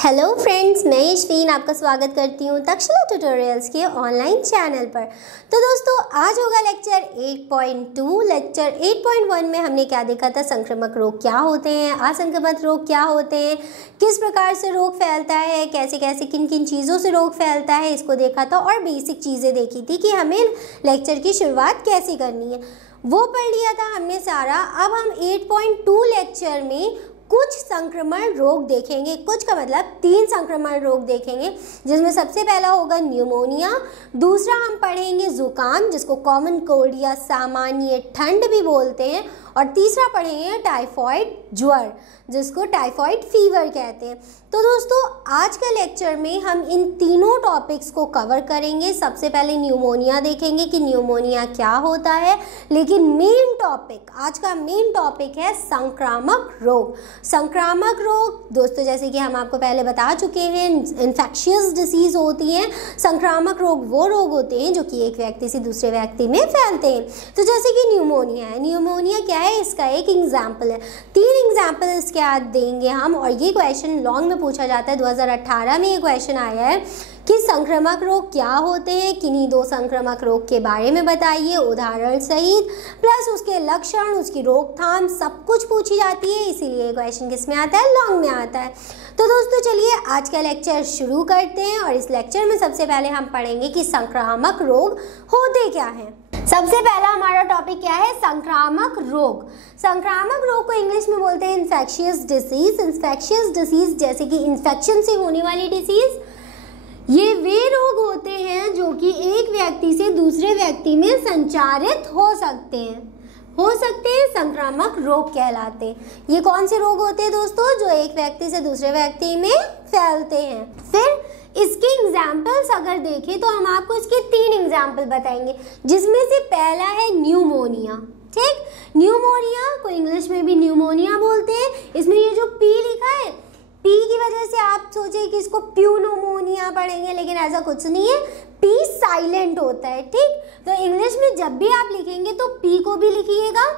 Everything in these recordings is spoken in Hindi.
हेलो फ्रेंड्स, मैं यशवीन आपका स्वागत करती हूँ तक्षशिला ट्यूटोरियल्स के ऑनलाइन चैनल पर। तो दोस्तों, आज होगा लेक्चर 8.2। लेक्चर 8.1 में हमने क्या देखा था? संक्रामक रोग क्या होते हैं, असंक्रमित रोग क्या होते हैं, किस प्रकार से रोग फैलता है, कैसे कैसे किन किन चीज़ों से रोग फैलता है, इसको देखा था। और बेसिक चीज़ें देखी थी कि हमें लेक्चर की शुरुआत कैसे करनी है, वो पढ़ लिया था हमने सारा। अब हम 8.2 लेक्चर में कुछ संक्रमण रोग देखेंगे। कुछ का मतलब 3 संक्रमण रोग देखेंगे, जिसमें सबसे पहला होगा न्यूमोनिया, दूसरा हम पढ़ेंगे जुकाम जिसको कॉमन कोल्ड या सामान्य ठंड भी बोलते हैं, और तीसरा पढ़ेंगे टाइफॉइड ज्वर जिसको टाइफॉइड फीवर कहते हैं। तो दोस्तों, आज का लेक्चर में हम इन तीनों टॉपिक्स को कवर करेंगे। सबसे पहले न्यूमोनिया देखेंगे कि न्यूमोनिया क्या होता है, लेकिन मेन टॉपिक, आज का मेन टॉपिक है संक्रामक रोग। संक्रामक रोग दोस्तों, जैसे कि हम आपको पहले बता चुके हैं, इन्फेक्शियस डिसीज होती हैं। संक्रामक रोग वो रोग होते हैं जो कि एक व्यक्ति से दूसरे व्यक्ति में फैलते हैं। तो जैसे कि न्यूमोनिया है, न्यूमोनिया क्या है, इसका एक एग्जाम्पल है। 3 एग्जाम्पल इसके आज देंगे हम, और ये क्वेश्चन लॉन्ग में पूछा जाता है। 2018 में ये क्वेश्चन आया है कि संक्रामक रोग क्या होते हैं, किन्हीं 2 संक्रामक रोग के बारे में बताइए उदाहरण सहित, प्लस उसके लक्षण, उसकी रोकथाम, सब कुछ पूछी जाती है। इसीलिए ये क्वेश्चन किस में आता है? लॉन्ग में आता है। तो दोस्तों, चलिए आज का लेक्चर शुरू करते हैं। और इस लेक्चर में सबसे पहले हम पढ़ेंगे कि संक्रामक रोग होते क्या हैं। सबसे पहला हमारा टॉपिक क्या है? संक्रामक रोग। संक्रामक रोग को इंग्लिश में बोलते हैं इन्फेक्शियस डिसीज। इन्फेक्शियस डिसीज जैसे कि इन्फेक्शन से होने वाली डिसीज, ये वे रोग होते हैं जो कि एक व्यक्ति से दूसरे व्यक्ति में संचारित हो सकते हैं, संक्रामक रोग कहलाते हैं। ये कौन से रोग होते हैं दोस्तों? जो एक व्यक्ति से दूसरे व्यक्ति में फैलते हैं। फिर इसके एग्जाम्पल्स अगर देखें तो हम आपको इसके 3 एग्जाम्पल बताएंगे, जिसमें से पहला है न्यूमोनिया। ठीक, न्यूमोनिया को इंग्लिश में भी न्यूमोनिया बोलते हैं। इसमें ये जो पी लिखा है, पी की वजह से आप सोचे कि इसको प्यूनोमोनिया पढ़ेंगे, लेकिन ऐसा कुछ नहीं है। पी साइलेंट होता है। ठीक, तो इंग्लिश में जब भी आप लिखेंगे तो पी को भी लिखिएगा,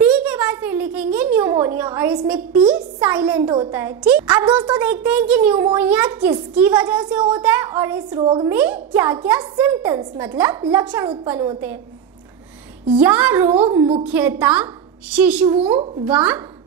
पी के बाद फिर लिखेंगे न्यूमोनिया, और इसमें पी साइलेंट होता है। ठीक, अब दोस्तों देखते हैं कि न्यूमोनिया किसकी वजह से होता है और इस रोग में क्या क्या सिम्टम्स मतलब लक्षण उत्पन्न होते हैं। यह रोग मुख्यतः शिशुओं व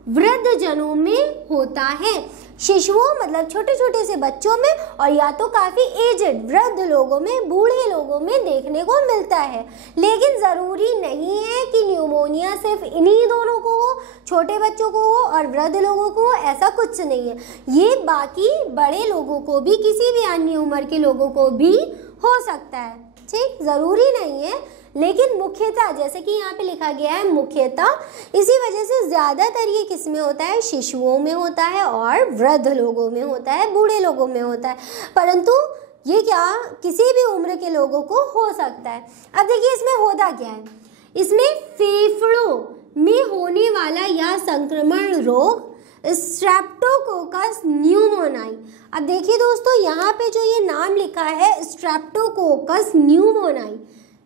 वृद्धजनों में होता है। शिशुओं मतलब छोटे छोटे से बच्चों में, और या तो काफी एजेड वृद्ध लोगों में, बूढ़े लोगों में देखने को मिलता है। लेकिन जरूरी नहीं है कि न्यूमोनिया सिर्फ इन्हीं दोनों को हो, छोटे बच्चों को हो और वृद्ध लोगों को हो, ऐसा कुछ नहीं है। ये बाकी बड़े लोगों को भी, किसी भी अन्य उम्र के लोगों को भी हो सकता है। ठीक, जरूरी नहीं है, लेकिन मुख्यतः जैसे कि यहाँ पे लिखा गया है मुख्यतः, इसी वजह से ज्यादातर ये किस में होता है? शिशुओं में होता है और वृद्ध लोगों में होता है, बूढ़े लोगों में होता है, परंतु ये क्या किसी भी उम्र के लोगों को हो सकता है। अब देखिए इसमें होता क्या है। इसमें फेफड़ों में होने वाला यह संक्रमण रोग स्ट्रेप्टोकोकस न्यूमोनाई। अब देखिए दोस्तों, यहाँ पे जो ये नाम लिखा है स्ट्रेप्टोकोकस न्यूमोनाई,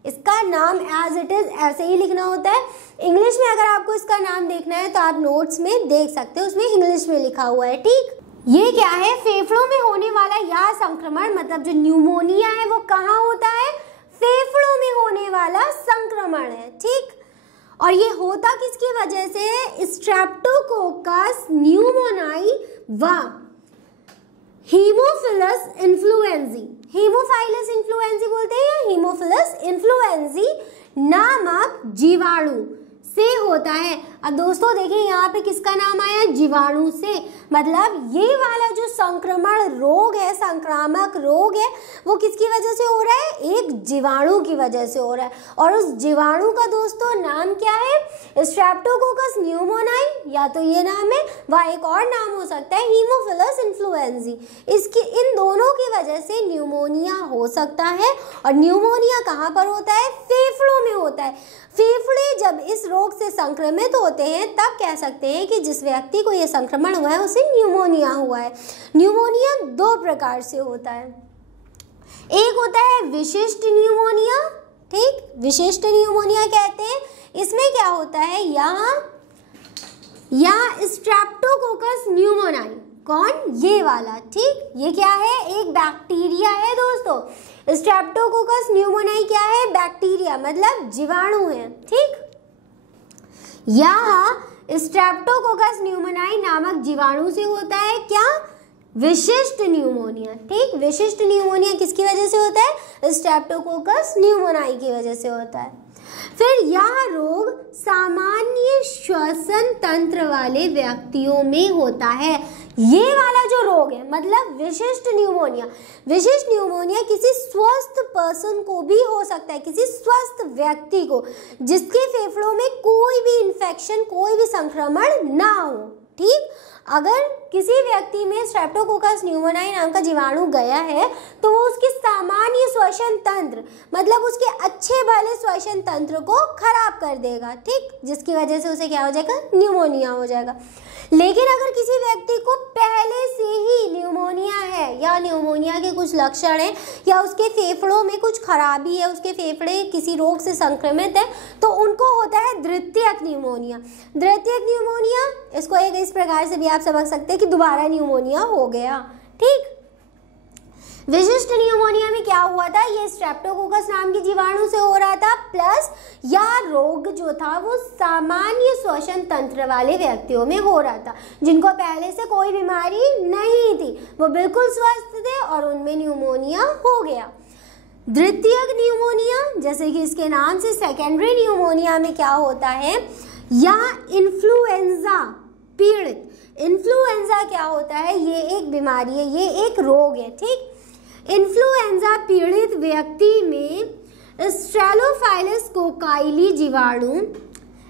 इसका नाम एज इट इज ऐसे ही लिखना होता है। इंग्लिश में अगर आपको इसका नाम देखना है तो आप नोट्स में देख सकते हो, उसमें इंग्लिश में लिखा हुआ है। ठीक, ये क्या है? फेफड़ों में होने वाला यह संक्रमण, मतलब जो न्यूमोनिया है वो कहाँ होता है? फेफड़ों में होने वाला संक्रमण है। ठीक, और ये होता किसकी वजह से? स्ट्रेप्टोकोकस न्यूमोनाई व हीमोफिलस इन्फ्लुएंजी, हीमोफाइलस इन्फ्लुएंजी बोलते हैं या हीमोफिलस इन्फ्लुएंजी नामक जीवाणु से होता है। अब दोस्तों देखिए यहाँ पे किसका नाम आया? जीवाणु से। मतलब ये वाला जो संक्रमण रोग है, संक्रामक रोग है, वो किसकी वजह से हो रहा है? एक जीवाणु की वजह से हो रहा है। और उस जीवाणु का दोस्तों नाम क्या है? स्ट्रेप्टोकोकस न्यूमोनाई, या तो ये नाम है, वह एक और नाम हो सकता है हीमोफिलस इन्फ्लुएंजी। इसकी इन दोनों की वजह से न्यूमोनिया हो सकता है। और न्यूमोनिया कहाँ पर होता है? फेफड़ों में होता है। फेफड़े जब इस रोग से संक्रमित होते हैं तब कह सकते हैं कि जिस व्यक्ति को यह संक्रमण हुआ है उसे न्यूमोनिया हुआ है। न्यूमोनिया 2 प्रकार से होता है। एक होता है विशिष्ट न्यूमोनिया। ठीक, विशिष्ट न्यूमोनिया कहते हैं। इसमें क्या होता है? यहाँ स्ट्रेप्टोकोकस न्यूमोनाई कौन? ये वाला, ठीक। ये क्या है? एक बैक्टीरिया है दोस्तों। स्ट्रेप्टोकोकस न्यूमोनाई क्या है? बैक्टीरिया, मतलब जीवाणु है, ठीक। यह स्ट्रेप्टोकोकस न्यूमोनाई नामक जीवाणु से होता है क्या? विशिष्ट न्यूमोनिया, ठीक। विशिष्ट न्यूमोनिया किसकी वजह से होता है? स्ट्रेप्टोकोकस न्यूमोनाई की वजह से होता है। फिर यह रोग सामान्य श्वसन तंत्र वाले व्यक्तियों में होता है। ये वाला जो रोग है मतलब विशिष्ट न्यूमोनिया, विशिष्ट न्यूमोनिया किसी स्वस्थ पर्सन को भी हो सकता है, किसी स्वस्थ व्यक्ति को जिसके फेफड़ों में कोई भी इन्फेक्शन, कोई भी संक्रमण ना हो, ठीक। अगर किसी व्यक्ति में स्ट्रेप्टोकोकस न्यूमोनाई नाम का जीवाणु गया है तो वो उसके सामान्य श्वसन तंत्र मतलब उसके अच्छे भले श्वसन तंत्र को खराब कर देगा, ठीक, जिसकी वजह से उसे क्या हो जाएगा? न्यूमोनिया हो जाएगा। लेकिन अगर किसी व्यक्ति को पहले से ही न्यूमोनिया है या न्यूमोनिया के कुछ लक्षण हैं या उसके फेफड़ों में कुछ खराबी है, उसके फेफड़े किसी रोग से संक्रमित है, तो उनको होता है द्वितीयक न्यूमोनिया। द्वितीयक न्यूमोनिया, इसको एक इस प्रकार से भी आप समझ सकते हैं कि दोबारा न्यूमोनिया हो गया, ठीक। विशिष्ट न्यूमोनिया में क्या हुआ था? ये स्ट्रेप्टोकोकस नाम के जीवाणु से हो रहा था, प्लस यह रोग जो था वो सामान्य श्वसन तंत्र वाले व्यक्तियों में हो रहा था जिनको पहले से कोई बीमारी नहीं थी, वो बिल्कुल स्वस्थ थे और उनमें न्यूमोनिया हो गया। द्वितीयक न्यूमोनिया, जैसे कि इसके नाम से सेकेंडरी न्यूमोनिया में क्या होता है? या इन्फ्लुएंजा पीड़ित, इन्फ्लुएंजा क्या होता है? ये एक बीमारी है, ये एक रोग है, ठीक। इन्फ्लुएंजा पीड़ित व्यक्ति में स्ट्रेलोफाइलस कोकाई जीवाणु,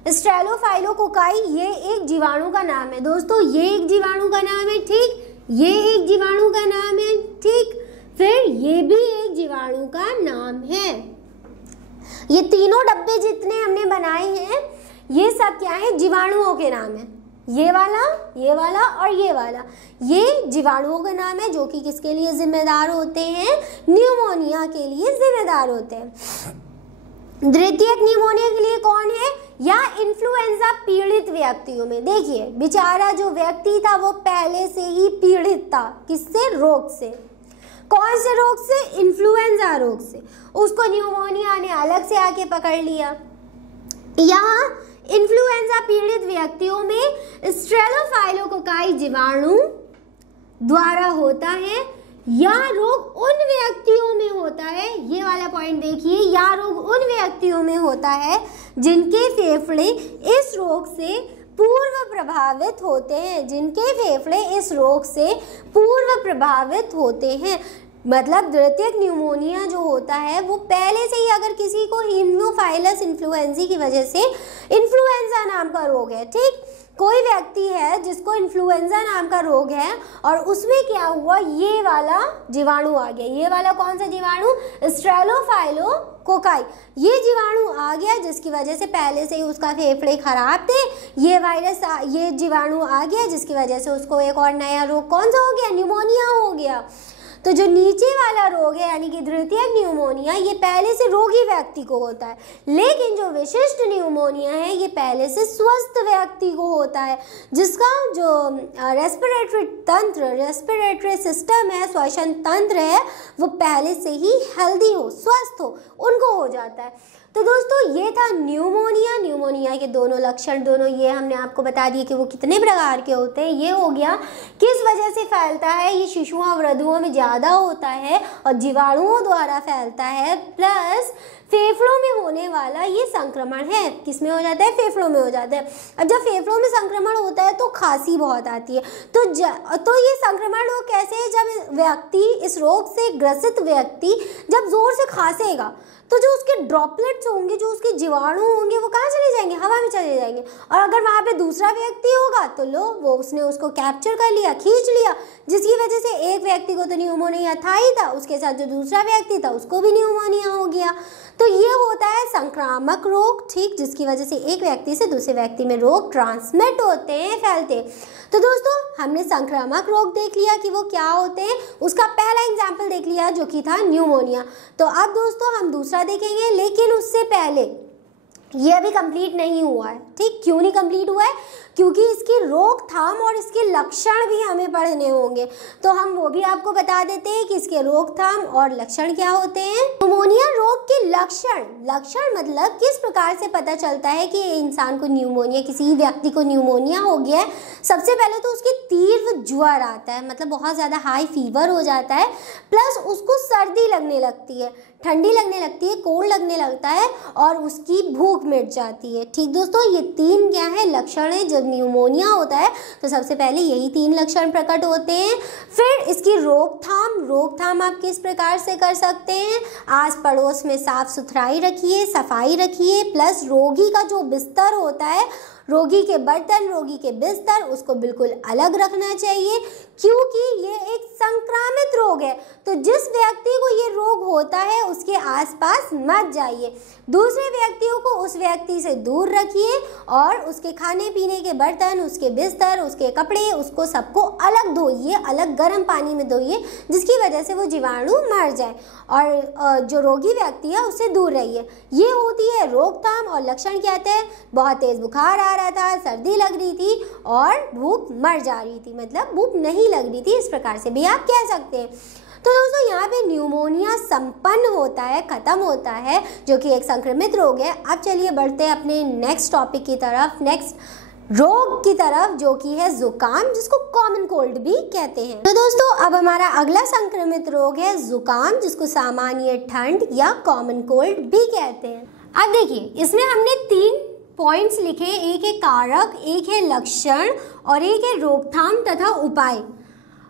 स्ट्रेलोफाइलोकोकाई ये एक जीवाणु का नाम है दोस्तों, ये एक जीवाणु का नाम है, ठीक। ये एक जीवाणु का नाम है, ठीक। फिर ये भी एक जीवाणु का नाम है। ये तीनों डब्बे जितने हमने बनाए हैं ये सब क्या है? जीवाणुओं के नाम है। ये वाला और ये वाला, ये जीवाणुओं का नाम है जो कि किसके लिए जिम्मेदार होते हैं? न्यूमोनिया के लिए जिम्मेदार होते हैं। द्वितीयक न्यूमोनिया के लिए कौन है? या इन्फ्लुएंजा पीड़ित व्यक्तियों में। देखिए बेचारा जो व्यक्ति था वो पहले से ही पीड़ित था, किससे? रोग से। कौन से रोग से? इन्फ्लुएंजा रोग से। उसको न्यूमोनिया ने अलग से आके पकड़ लिया। यहाँ इन्फ्लुएंजा पीड़ित व्यक्तियों में स्ट्रेलोफाइलोकोकाई जीवाणु द्वारा होता है। यह रोग उन व्यक्तियों में होता है, ये वाला पॉइंट देखिए, यह रोग उन व्यक्तियों में होता है जिनके फेफड़े इस रोग से पूर्व प्रभावित होते हैं, जिनके फेफड़े इस रोग से पूर्व प्रभावित होते हैं। मतलब द्वितीयक न्यूमोनिया जो होता है वो पहले से ही अगर किसी को हीमोफाइलस इन्फ्लुएंजी की वजह से इन्फ्लुएंजा नाम का रोग है, ठीक, कोई व्यक्ति है जिसको इन्फ्लुएंजा नाम का रोग है और उसमें क्या हुआ? ये वाला जीवाणु आ गया। ये वाला कौन सा जीवाणु? स्ट्रेलोफाइलोकोकाई। ये जीवाणु आ गया जिसकी वजह से पहले से ही उसका फेफड़े खराब थे। ये जीवाणु आ गया जिसकी वजह से उसको एक और नया रोग कौन सा हो गया? न्यूमोनिया हो गया। तो जो नीचे वाला रोग है यानी कि द्वितीयक न्यूमोनिया, ये पहले से रोगी व्यक्ति को होता है, लेकिन जो विशिष्ट न्यूमोनिया है ये पहले से स्वस्थ व्यक्ति को होता है, जिसका जो रेस्पिरेटरी तंत्र, रेस्पिरेटरी सिस्टम है, श्वसन तंत्र है, वो पहले से ही हेल्दी हो, स्वस्थ हो, उनको हो जाता है। तो दोस्तों ये था न्यूमोनिया। न्यूमोनिया के दोनों लक्षण, दोनों ये हमने आपको बता दिए कि वो कितने प्रकार के होते हैं। ये हो गया किस वजह से फैलता है, ये शिशुओं वृद्धों में ज़्यादा होता है और जीवाणुओं द्वारा फैलता है, प्लस फेफड़ों में होने वाला ये संक्रमण है। किस में हो जाता है? फेफड़ों में हो जाता है। अब जब फेफड़ों में संक्रमण होता है तो खांसी बहुत आती है। तो ये संक्रमण रोग कैसे है? जब व्यक्ति, इस रोग से ग्रसित व्यक्ति जब जोर से खांसेगा तो जो उसके ड्रॉपलेट्स होंगे, जो उसके जीवाणु होंगे, वो कहाँ चले जाएंगे? हवा में चले जाएंगे। और अगर वहाँ पे दूसरा व्यक्ति होगा तो उसने उसको कैप्चर कर लिया, खींच लिया, जिसकी वजह से एक व्यक्ति को तो न्यूमोनिया था ही था, उसके साथ जो दूसरा व्यक्ति था उसको भी न्यूमोनिया हो गया। तो ये होता है संक्रामक रोग, ठीक, जिसकी वजह से एक व्यक्ति से दूसरे व्यक्ति में रोग ट्रांसमिट होते हैं, फैलते। तो दोस्तों हमने संक्रामक रोग देख लिया कि वो क्या होते हैं, उसका पहला एग्जाम्पल देख लिया जो कि था न्यूमोनिया। तो अब दोस्तों हम दूसरा देखेंगे, लेकिन उससे पहले ये अभी कंप्लीट नहीं हुआ है। ठीक, क्यों नहीं कंप्लीट हुआ है? क्योंकि इसकी रोकथाम और इसके लक्षण भी हमें पढ़ने होंगे, तो हम वो भी आपको बता देते हैं कि इसके रोकथाम और लक्षण क्या होते हैं। न्यूमोनिया रोग के लक्षण मतलब किस प्रकार से पता चलता है कि इंसान को न्यूमोनिया, किसी व्यक्ति को न्यूमोनिया हो गया है। सबसे पहले तो उसके तीव्र ज्वर आता है, मतलब बहुत ज़्यादा हाई फीवर हो जाता है, प्लस उसको सर्दी लगने लगती है, ठंडी लगने लगती है, कोल्ड लगने लगता है और उसकी भूख मिट जाती है। ठीक दोस्तों, ये 3 क्या है लक्षण है। जब न्यूमोनिया होता है तो सबसे पहले यही 3 लक्षण प्रकट होते हैं। फिर इसकी रोकथाम आप किस प्रकार से कर सकते हैं? आस पड़ोस में साफ सुथराई रखिए, सफाई रखिए, प्लस रोगी का जो बिस्तर होता है, रोगी के बर्तन, रोगी के बिस्तर, उसको बिल्कुल अलग रखना चाहिए, क्योंकि ये एक संक्रामित रोग है। तो जिस व्यक्ति को ये रोग होता है उसके आसपास मत जाइए, दूसरे व्यक्तियों को उस व्यक्ति से दूर रखिए और उसके खाने पीने के बर्तन, उसके बिस्तर, उसके कपड़े, उसको सबको अलग धोइए, अलग गर्म पानी में धोइए, जिसकी वजह से वो जीवाणु मर जाए और जो रोगी व्यक्ति है उससे दूर रहिए। ये होती है रोकथाम। और लक्षण क्या थे? बहुत तेज बुखार आ रहा था, सर्दी लग रही थी और भूख मर जा रही थी, मतलब भूख नहीं लग रही थी, इस प्रकार से भी आप कह सकते हैं। तो दोस्तों यहाँ पे न्यूमोनिया संपन्न होता है, खत्म होता है, जो कि एक संक्रमित रोग है। अब चलिए बढ़ते हैं अपने नेक्स्ट टॉपिक की तरफ, नेक्स्ट रोग की तरफ, जो कि है जुकाम, जिसको कॉमन कोल्ड भी कहते हैं। तो दोस्तों अब हमारा अगला संक्रमित रोग है जुकाम, जिसको सामान्य ठंड या कॉमन कोल्ड भी कहते हैं। अब देखिए, इसमें हमने 3 पॉइंट्स लिखे, एक है कारक, एक है लक्षण और एक है रोकथाम तथा उपाय।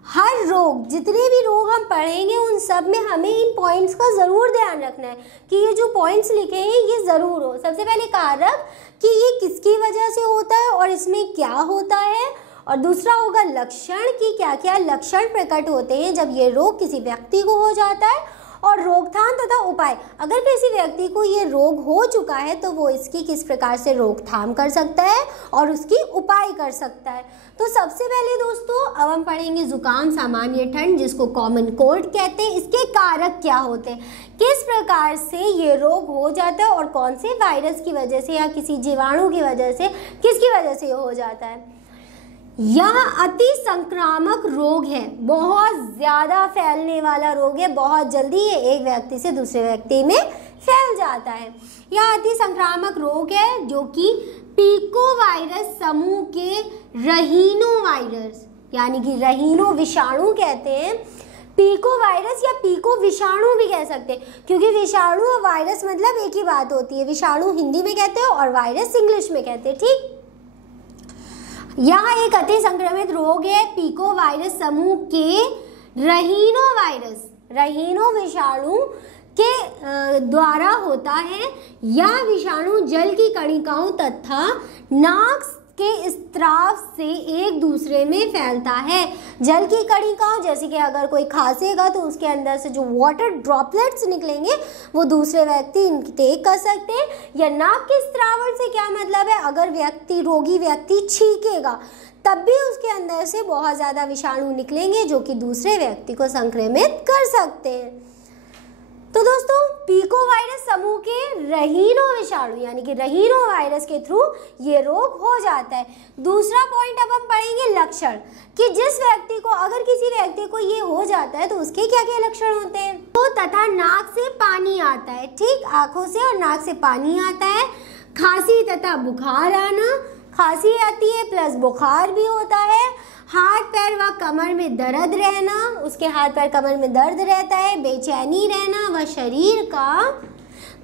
हर रोग, जितने भी रोग हम पढ़ेंगे उन सब में हमें इन पॉइंट्स का ज़रूर ध्यान रखना है कि ये जो पॉइंट्स लिखे हैं ये ज़रूर हो। सबसे पहले कारक, कि ये किसकी वजह से होता है और इसमें क्या होता है, और दूसरा होगा लक्षण, कि क्या क्या लक्षण प्रकट होते हैं जब ये रोग किसी व्यक्ति को हो जाता है, और रोकथाम तथा उपाय, अगर किसी व्यक्ति को ये रोग हो चुका है तो वो इसकी किस प्रकार से रोकथाम कर सकता है और उसकी उपाय कर सकता है। तो सबसे पहले दोस्तों अब हम पढ़ेंगे जुकाम सामान्य ठंड, जिसको कॉमन कोल्ड कहते हैं। इसके कारक क्या होते हैं, किस प्रकार से ये रोग हो जाता है और कौन से वायरस की वजह से या किसी जीवाणु की वजह से, किसकी वजह से ये हो जाता है। यह अति संक्रामक रोग है, बहुत ज़्यादा फैलने वाला रोग है, बहुत जल्दी ये एक व्यक्ति से दूसरे व्यक्ति में फैल जाता है। यह अति संक्रामक रोग है जो कि पीको वायरस समूह के रहीनो वायरस, यानी कि रहीनो विषाणु कहते हैं। पीको वायरस या पीको विषाणु भी कह सकते हैं, क्योंकि विषाणु और वायरस मतलब एक ही बात होती है। विषाणु हिंदी में कहते हैं और वायरस इंग्लिश में कहते हैं। ठीक, यह एक अति संक्रमित रोग है, पीको वायरस समूह के रहीनो विषाणु के द्वारा होता है। यह विषाणु जल की कणिकाओं तथा नाक के स्त्राव से एक दूसरे में फैलता है। जल की कणिकाओं, जैसे कि अगर कोई खांसेगा तो उसके अंदर से जो वाटर ड्रॉपलेट्स निकलेंगे वो दूसरे व्यक्ति इनटेक कर सकते हैं। या नाक के स्त्रावण से क्या मतलब है, अगर रोगी व्यक्ति छींकेगा तब भी उसके अंदर से बहुत ज़्यादा विषाणु निकलेंगे जो कि दूसरे व्यक्ति को संक्रमित कर सकते हैं। तो दोस्तों पीको वायरस समूह के रहीनो विषाणु यानी कि रहीनो वायरस के थ्रू ये रोग हो जाता है। दूसरा पॉइंट अब हम पढ़ेंगे लक्षण, कि जिस व्यक्ति को, अगर किसी व्यक्ति को ये हो जाता है तो उसके क्या क्या लक्षण होते हैं। तो तथा नाक से पानी आता है, ठीक, आंखों से और नाक से पानी आता है। खांसी तथा बुखार आना, खांसी आती है प्लस बुखार भी होता है। हाथ पैर व कमर में दर्द रहना, उसके हाथ पैर कमर में दर्द रहता है। बेचैनी रहना व शरीर का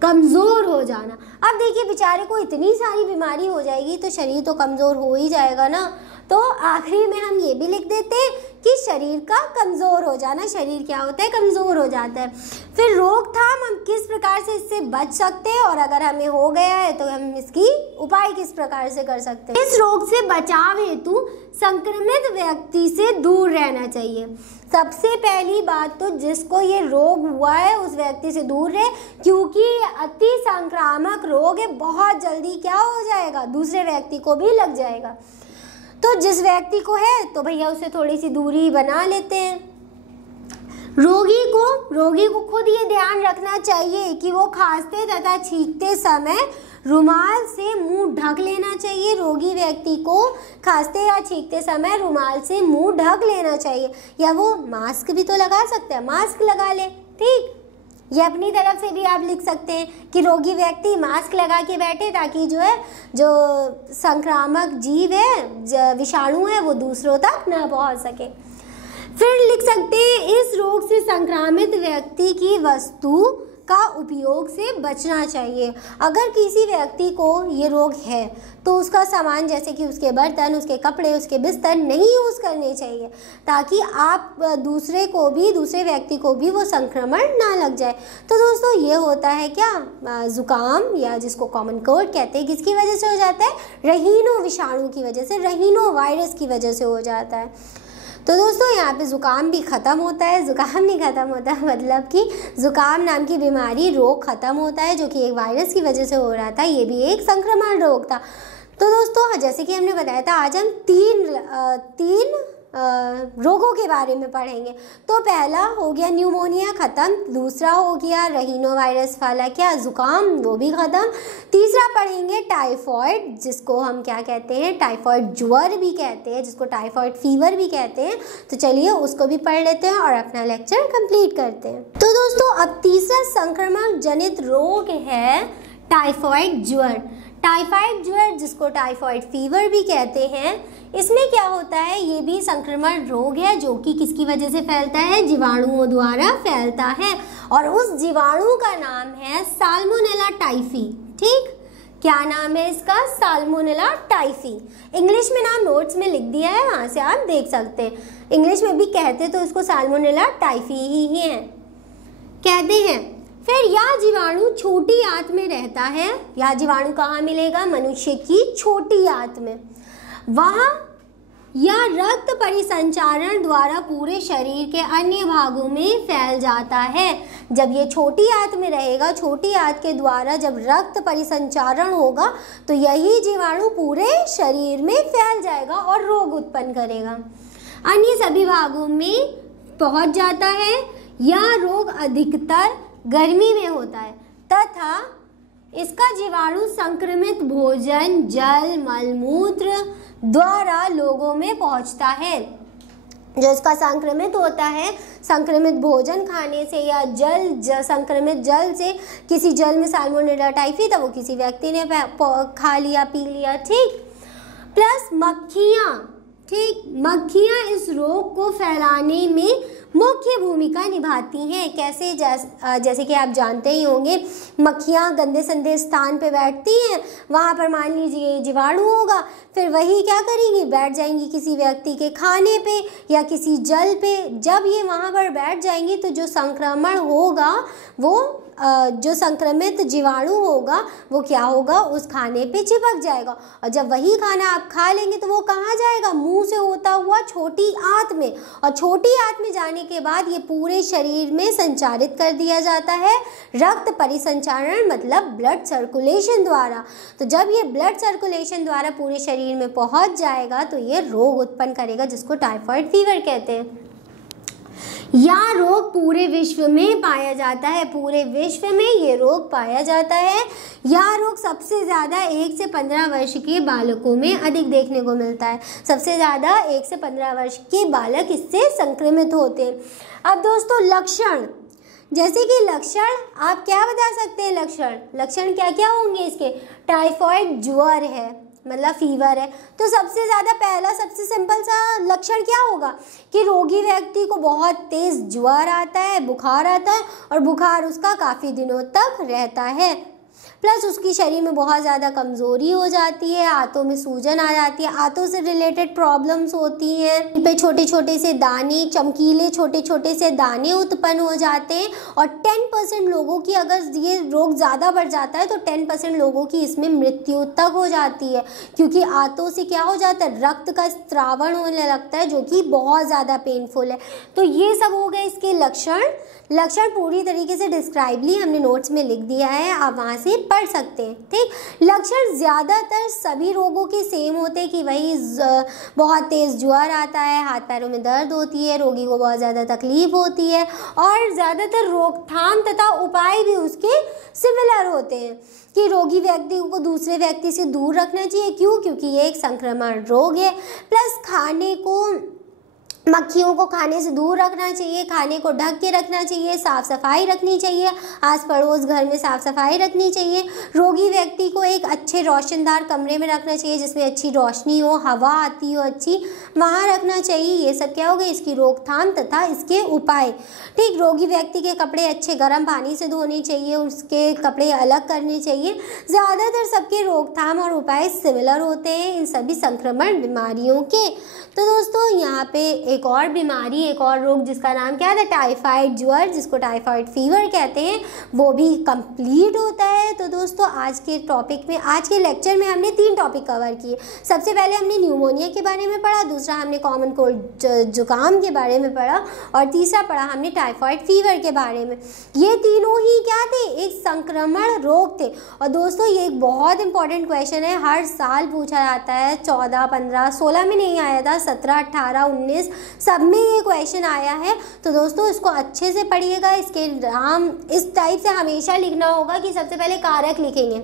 कमज़ोर हो जाना। अब देखिए बेचारे को इतनी सारी बीमारी हो जाएगी तो शरीर तो कमज़ोर हो ही जाएगा ना, तो आखिरी में हम ये भी लिख देते हैं कि शरीर का कमज़ोर हो जाना। शरीर क्या होता है, कमज़ोर हो जाता है। फिर रोकथाम, हम किस प्रकार से इससे बच सकते हैं और अगर हमें हो गया है तो हम इसकी उपाय किस प्रकार से कर सकते हैं। इस रोग से बचाव हेतु संक्रमित व्यक्ति से दूर रहना चाहिए। सबसे पहली बात तो जिसको ये रोग हुआ है उस व्यक्ति से दूर रहे, क्योंकि अति संक्रामक रोग है, बहुत जल्दी क्या हो जाएगा, दूसरे व्यक्ति को भी लग जाएगा। तो जिस व्यक्ति को है तो भैया उससे थोड़ी सी दूरी बना लेते हैं। रोगी को खुद ये ध्यान रखना चाहिए कि वो खांसते तथा छींकते समय रुमाल से मुंह ढक लेना चाहिए। रोगी व्यक्ति को खांसते या छींकते समय रुमाल से मुंह ढक लेना चाहिए, या वो मास्क भी तो लगा सकते हैं, मास्क लगा ले। ठीक, ये अपनी तरफ से भी आप लिख सकते हैं कि रोगी व्यक्ति मास्क लगा के बैठे, ताकि जो संक्रामक जीव है, विषाणु है, वो दूसरों तक न पहुंच सके। फिर लिख सकते हैं इस रोग से संक्रामित व्यक्ति की वस्तु का उपयोग से बचना चाहिए। अगर किसी व्यक्ति को ये रोग है तो उसका सामान जैसे कि उसके बर्तन, उसके कपड़े, उसके बिस्तर नहीं यूज़ करने चाहिए, ताकि आप दूसरे व्यक्ति को भी वो संक्रमण ना लग जाए। तो दोस्तों ये होता है क्या, ज़ुकाम, या जिसको कॉमन कोल्ड कहते हैं, किसकी वजह से हो जाता है, रहीनो विषाणु की वजह से, रहीनो वायरस की वजह से हो जाता है। तो दोस्तों यहाँ पे ज़ुकाम भी ख़त्म होता है, ज़ुकाम नहीं ख़त्म होता, मतलब कि ज़ुकाम नाम की बीमारी, रोग ख़त्म होता है, जो कि एक वायरस की वजह से हो रहा था। ये भी एक संक्रमण रोग था। तो दोस्तों जैसे कि हमने बताया था, आज हम तीन रोगों के बारे में पढ़ेंगे। तो पहला हो गया न्यूमोनिया, ख़त्म। दूसरा हो गया रहीनो वायरस वाला क्या, ज़ुकाम, वो भी ख़त्म। तीसरा पढ़ेंगे टाइफॉइड, जिसको हम क्या कहते हैं, टाइफॉइड ज्वर भी कहते हैं, जिसको टाइफॉइड फीवर भी कहते हैं। तो चलिए उसको भी पढ़ लेते हैं और अपना लेक्चर कंप्लीट करते हैं। तो दोस्तों अब तीसरा संक्रमण जनित रोग है टाइफॉइड ज्वर। टाइफॉइड ज्वर, जिसको टाइफॉइड फीवर भी कहते हैं, इसमें क्या होता है, ये भी संक्रमण रोग है, जो कि किसकी वजह से फैलता है, जीवाणुओं द्वारा फैलता है, और उस जीवाणु का नाम है साल्मोनेला टाइफी। ठीक, क्या नाम है इसका, साल्मोनेला टाइफी। इंग्लिश में नाम नोट्स में लिख दिया है, वहाँ से आप देख सकते हैं। इंग्लिश में भी कहते तो इसको साल्मोनेला टाइफी ही है कहते हैं। फिर यह जीवाणु छोटी आंत में रहता है। यह जीवाणु कहाँ मिलेगा, मनुष्य की छोटी आंत में। वहाँ यह रक्त परिसंचारण द्वारा पूरे शरीर के अन्य भागों में फैल जाता है। जब ये छोटी आंत में रहेगा, छोटी आंत के द्वारा जब रक्त परिसंचारण होगा, तो यही जीवाणु पूरे शरीर में फैल जाएगा और रोग उत्पन्न करेगा, अन्य सभी भागों में पहुंच जाता है। यह रोग अधिकतर गर्मी में होता है तथा इसका जीवाणु संक्रमित भोजन, जल, मलमूत्र द्वारा लोगों में पहुंचता है। जो इसका संक्रमित होता है, संक्रमित भोजन खाने से या संक्रमित जल से, किसी जल में साल्मोनेला टाइफी था, वो किसी व्यक्ति ने खा लिया, पी लिया। ठीक, प्लस मक्खियाँ। ठीक, मक्खियाँ इस रोग को फैलाने में मुख्य भूमिका निभाती हैं। कैसे, जैसे कि आप जानते ही होंगे, मक्खियाँ गंदे संदे स्थान पे बैठती हैं, वहाँ पर मान लीजिए जीवाणु होगा, फिर वही क्या करेंगी, बैठ जाएंगी किसी व्यक्ति के खाने पे या किसी जल पे। जब ये वहाँ पर बैठ जाएंगी तो जो संक्रमण होगा, वो जो संक्रमित जीवाणु होगा, वो क्या होगा, उस खाने पे चिपक जाएगा, और जब वही खाना आप खा लेंगे तो वो कहाँ जाएगा, मुंह से होता हुआ छोटी आंत में, और छोटी आंत में जाने के बाद ये पूरे शरीर में संचारित कर दिया जाता है रक्त परिसंचारण, मतलब ब्लड सर्कुलेशन द्वारा। तो जब ये ब्लड सर्कुलेशन द्वारा पूरे शरीर में पहुंच जाएगा तो ये रोग उत्पन्न करेगा, जिसको टाइफॉइड फीवर कहते हैं। यह रोग पूरे विश्व में पाया जाता है, पूरे विश्व में ये रोग पाया जाता है। यह रोग सबसे ज़्यादा 1 से 15 वर्ष के बालकों में अधिक देखने को मिलता है। सबसे ज़्यादा 1 से 15 वर्ष के बालक इससे संक्रमित होते हैं। अब दोस्तों लक्षण, जैसे कि लक्षण आप क्या बता सकते हैं, लक्षण क्या क्या होंगे इसके, टाइफॉइड ज्वर है, मतलब फीवर है, तो सबसे ज़्यादा पहला सबसे सिंपल सा लक्षण क्या होगा कि रोगी व्यक्ति को बहुत तेज़ ज्वर आता है, बुखार आता है, और बुखार उसका काफ़ी दिनों तक रहता है, प्लस उसकी शरीर में बहुत ज़्यादा कमज़ोरी हो जाती है, आंतों में सूजन आ जाती है, आंतों से रिलेटेड प्रॉब्लम्स होती हैं, पे छोटे छोटे से दाने, चमकीले छोटे छोटे से दाने उत्पन्न हो जाते हैं, और 10% लोगों की, अगर ये रोग ज़्यादा बढ़ जाता है तो 10% लोगों की इसमें मृत्यु तक हो जाती है, क्योंकि आंतों से क्या हो जाता है, रक्त का स्त्रावण होने लगता है, जो कि बहुत ज़्यादा पेनफुल है। तो ये सब हो गए इसके लक्षण पूरी तरीके से डिस्क्राइबली हमने नोट्स में लिख दिया है, आप वहाँ से पढ़ सकते हैं। ठीक, लक्षण ज़्यादातर सभी रोगों के सेम होते हैं कि वही बहुत तेज़ ज्वर आता है, हाथ पैरों में दर्द होती है, रोगी को बहुत ज़्यादा तकलीफ होती है, और ज़्यादातर रोकथाम तथा उपाय भी उसके सिमिलर होते हैं कि रोगी व्यक्ति को दूसरे व्यक्ति से दूर रखना चाहिए। क्यों? क्योंकि ये एक संक्रमण रोग है। प्लस खाने को, मक्खियों को खाने से दूर रखना चाहिए, खाने को ढक के रखना चाहिए, साफ़ सफाई रखनी चाहिए, आस पड़ोस घर में साफ़ सफाई रखनी चाहिए। रोगी व्यक्ति को एक अच्छे रोशनदार कमरे में रखना चाहिए जिसमें अच्छी रोशनी हो, हवा आती हो अच्छी, वहाँ रखना चाहिए। ये सब क्या हो गए? इसकी रोकथाम तथा इसके उपाय। ठीक, रोगी व्यक्ति के कपड़े अच्छे गर्म पानी से धोने चाहिए, उसके कपड़े अलग करने चाहिए। ज़्यादातर सबके रोकथाम और उपाय सिमिलर होते हैं इन सभी संक्रमण बीमारियों के। तो दोस्तों यहाँ पे एक और बीमारी, एक और रोग जिसका नाम क्या था? टाइफाइड ज्वर, जिसको टाइफाइड फीवर कहते हैं, वो भी कंप्लीट होता है। तो दोस्तों आज के टॉपिक में, आज के लेक्चर में हमने 3 टॉपिक कवर किए। सबसे पहले हमने न्यूमोनिया के बारे में पढ़ा, दूसरा हमने कॉमन कोल्ड जुकाम के बारे में पढ़ा, और तीसरा पढ़ा हमने टाइफाइड फीवर के बारे में। ये तीनों ही क्या थे? एक संक्रमण रोग थे। और दोस्तों ये एक बहुत इंपॉर्टेंट क्वेश्चन है, हर साल पूछा जाता है। 14, 15, 16 में नहीं आया था, 17, 18, 19 सब में ये क्वेश्चन आया है। तो दोस्तों इसको अच्छे से पढ़िएगा। इसके नाम इस टाइप से हमेशा लिखना होगा कि सबसे पहले कारक लिखेंगे,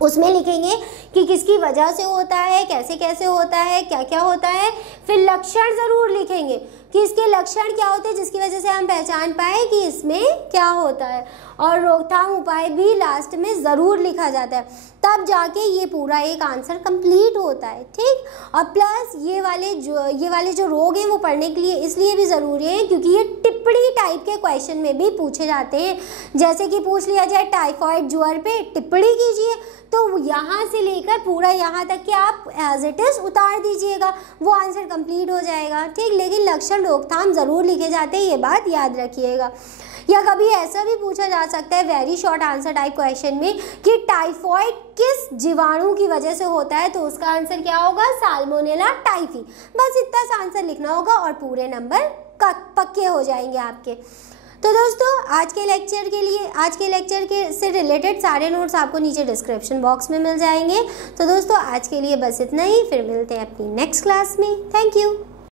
उसमें लिखेंगे कि किसकी वजह से होता है, कैसे कैसे होता है, क्या क्या होता है। फिर लक्षण ज़रूर लिखेंगे कि इसके लक्षण क्या होते हैं जिसकी वजह से हम पहचान पाए कि इसमें क्या होता है, और रोकथाम उपाय भी लास्ट में ज़रूर लिखा जाता है, तब जाके ये पूरा एक आंसर कंप्लीट होता है। ठीक, और प्लस ये वाले जो रोग हैं वो पढ़ने के लिए इसलिए भी ज़रूरी है क्योंकि ये टिप्पणी टाइप के क्वेश्चन में भी पूछे जाते हैं। जैसे कि पूछ लिया जाए टाइफाइड ज्वर पे टिप्पणी कीजिए, तो यहाँ से लेकर पूरा यहाँ तक कि आप एज इट इज़ उतार दीजिएगा, वो आंसर कंप्लीट हो जाएगा। ठीक, लेकिन लक्षण रोकथाम ज़रूर लिखे जाते हैं, ये बात याद रखिएगा। या कभी ऐसा भी पूछा जा सकता है very short answer type question में कि टाइफाइड किस जीवाणु की वजह से होता है, तो उसका आंसर क्या होगा? Salmonella typhi. बस इतना सा आंसर लिखना होगा और पूरे नंबर पक्के हो जाएंगे आपके। तो दोस्तों आज के लेक्चर के से रिलेटेड सारे नोट्स आपको नीचे डिस्क्रिप्शन बॉक्स में मिल जाएंगे। तो दोस्तों आज के लिए बस इतना ही, फिर मिलते हैं अपनी नेक्स्ट क्लास में। Thank you.